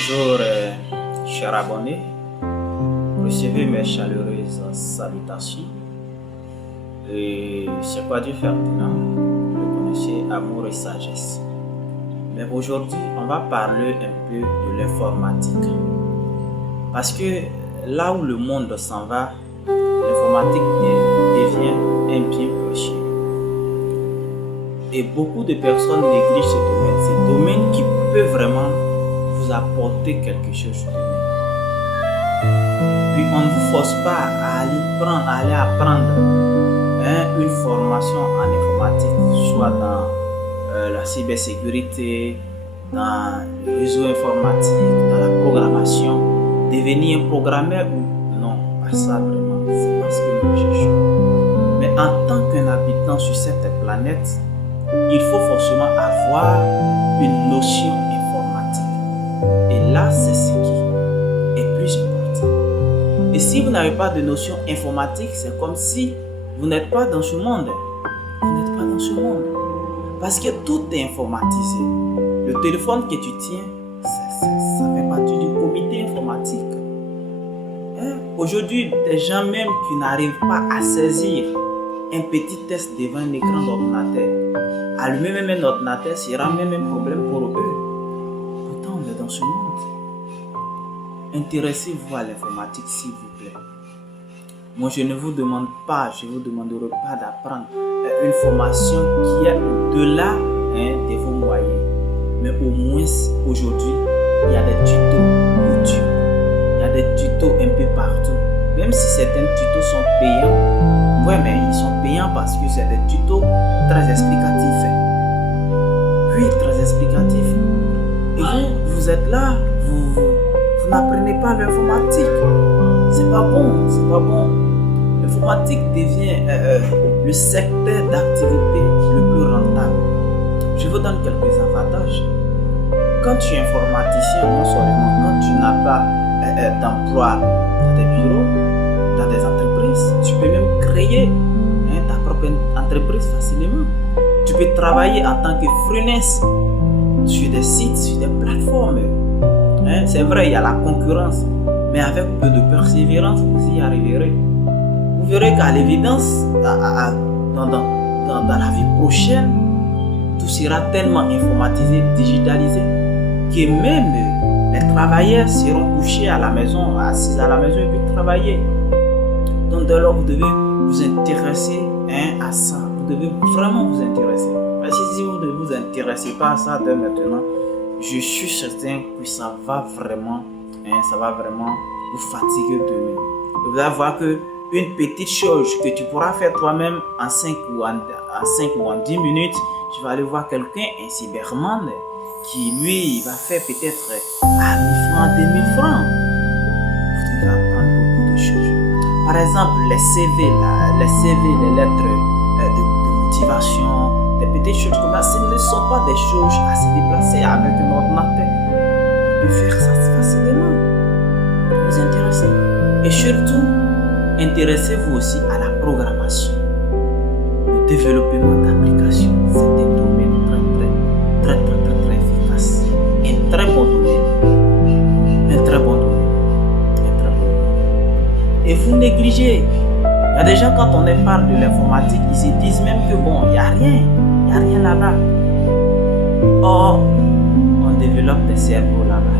Bonjour, chers abonnés. Recevez mes chaleureuses salutations. Et c'est quoi du Ferdinand, le connaissez, amour et sagesse. Mais aujourd'hui, on va parler un peu de l'informatique. Parce que là où le monde s'en va, l'informatique devient un bien précieux. Et beaucoup de personnes négligent ce domaine. C'est un domaine qui peut vraiment vous apporter quelque chose de mieux. Puis on ne vous force pas à aller apprendre une formation en informatique, soit dans la cybersécurité, dans le réseau informatique, dans la programmation, devenir un programmeur ou non, pas ça vraiment, c'est pas ce que nous cherchons. Mais en tant qu'un habitant sur cette planète, il faut forcément avoir une notion informatique. Et là, c'est ce qui est plus important. Et si vous n'avez pas de notion informatique, c'est comme si vous n'êtes pas dans ce monde. Vous n'êtes pas dans ce monde. Parce que tout est informatisé. Le téléphone que tu tiens, ça fait partie du comité informatique. Aujourd'hui, des gens même qui n'arrivent pas à saisir un petit test devant un écran d'ordinateur, allumer même un ordinateur sera même un problème pour eux. Pourtant, on est dans ce monde. Intéressez-vous à l'informatique, s'il vous plaît. Moi, je ne vous demande pas, je ne vous demanderai pas d'apprendre une formation qui est au-delà de vos moyens. Mais au moins, aujourd'hui, il y a des tutos YouTube. Il y a des tutos un peu partout. Même si certains tutos sont payants, ouais, mais ils sont payants parce que c'est des tutos très explicatifs. Oui, très explicatifs. Et vous êtes là, vous n'apprenez pas l'informatique. C'est pas bon, c'est pas bon. L'informatique devient le secteur d'activité le plus rentable. Je vous donne quelques avantages. Quand tu es informaticien, non seulement quand tu n'as pas d'emploi dans des bureaux, dans des entreprises, tu peux même créer ta propre entreprise facilement. Tu peux travailler en tant que freelance sur des sites, sur des plateformes. C'est vrai, il y a la concurrence, mais avec peu de persévérance, vous y arriverez. Vous verrez qu'à l'évidence, dans la vie prochaine, tout sera tellement informatisé, digitalisé, que même les travailleurs seront couchés à la maison, assis à la maison et puis travailler. Donc dès lors, vous devez vous intéresser à ça. Vous devez vraiment vous intéresser. Parce que si vous ne vous intéressez pas à ça dès maintenant, je suis certain que ça va vraiment vous fatiguer demain. Et vous allez voir que une petite chose que tu pourras faire toi-même en 5 ou en 10 minutes, tu vas aller voir quelqu'un, un cyberman, qui lui va faire peut-être à 1000 francs, 2000 francs. Vous devez apprendre beaucoup de choses. Par exemple, les CV, les lettres de motivation, des petites choses comme ça, ce ne sont pas des choses à se déplacer avec un ordinateur. On peut faire ça facilement. Vous intéressez. Et surtout, intéressez-vous aussi à la programmation. Le développement d'applications, c'est un domaine très efficace. Un très bon domaine. Un très bon domaine. Et vous négligez. Il y a des gens, quand on leur parle de l'informatique, ils se disent même que bon, il n'y a rien là-bas. Or, on développe des cerveaux là-bas.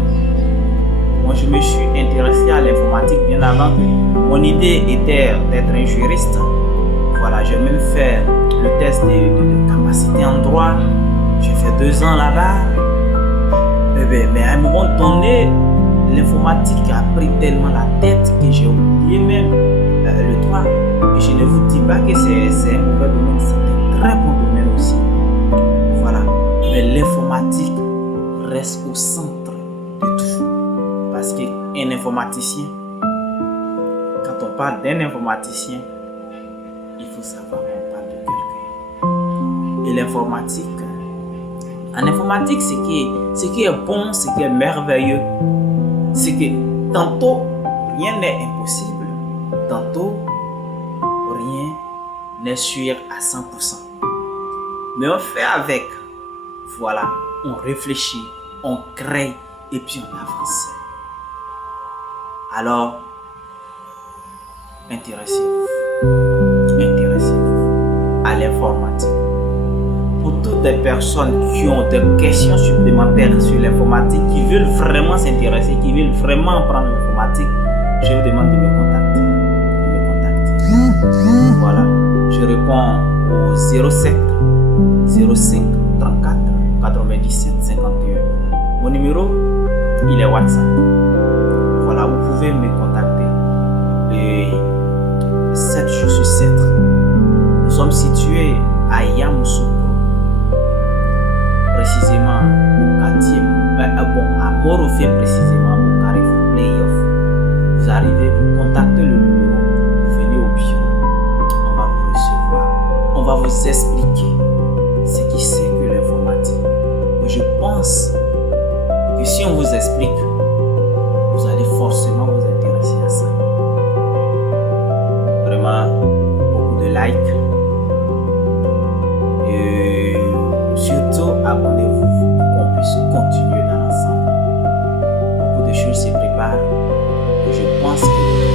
Moi, je me suis intéressé à l'informatique bien avant que mon idée était d'être un juriste. Voilà, j'ai même fait le test de capacité en droit. J'ai fait 2 ans là-bas. Mais à un moment donné, l'informatique a pris tellement la tête que j'ai oublié même le droit. Et je ne vous dis pas que c'est un mauvais domaine, c'est un très bon domaine aussi. Voilà. Mais l'informatique reste au centre de tout. Parce qu'un informaticien, quand on parle d'un informaticien, il faut savoir qu'on parle de quelqu'un. Et l'informatique, en informatique, ce qui est bon, ce qui est merveilleux, c'est que tantôt, rien n'est impossible. Tantôt, rien n'est sûr à 100%. Mais on fait avec. Voilà, on réfléchit, on crée, et puis on avance. Alors, intéressez-vous à l'informatique. Pour toutes les personnes qui ont des questions supplémentaires sur l'informatique, qui veulent vraiment s'intéresser, qui veulent vraiment apprendre l'informatique, je vous demande de me contacter. Voilà, je réponds au 07 05 34 97 51. Mon numéro, il est WhatsApp. Voilà, vous pouvez me contacter. Et 7 jours sur 7. Nous sommes situés à Yamoussoukro, précisément au quartier, à Morofé, précisément au carrefour Playoff. Vous arrivez, vous contactez le numéro, vous venez au bureau, on va vous recevoir, on va vous expliquer ce qui c'est que l'informatique. Mais je pense que si on vous explique, vous allez forcément vous intéresser à ça. Vraiment, beaucoup de likes. Et surtout, abonnez-vous pour qu'on puisse continuer dans l'ensemble. Beaucoup de choses se préparent. Et je pense que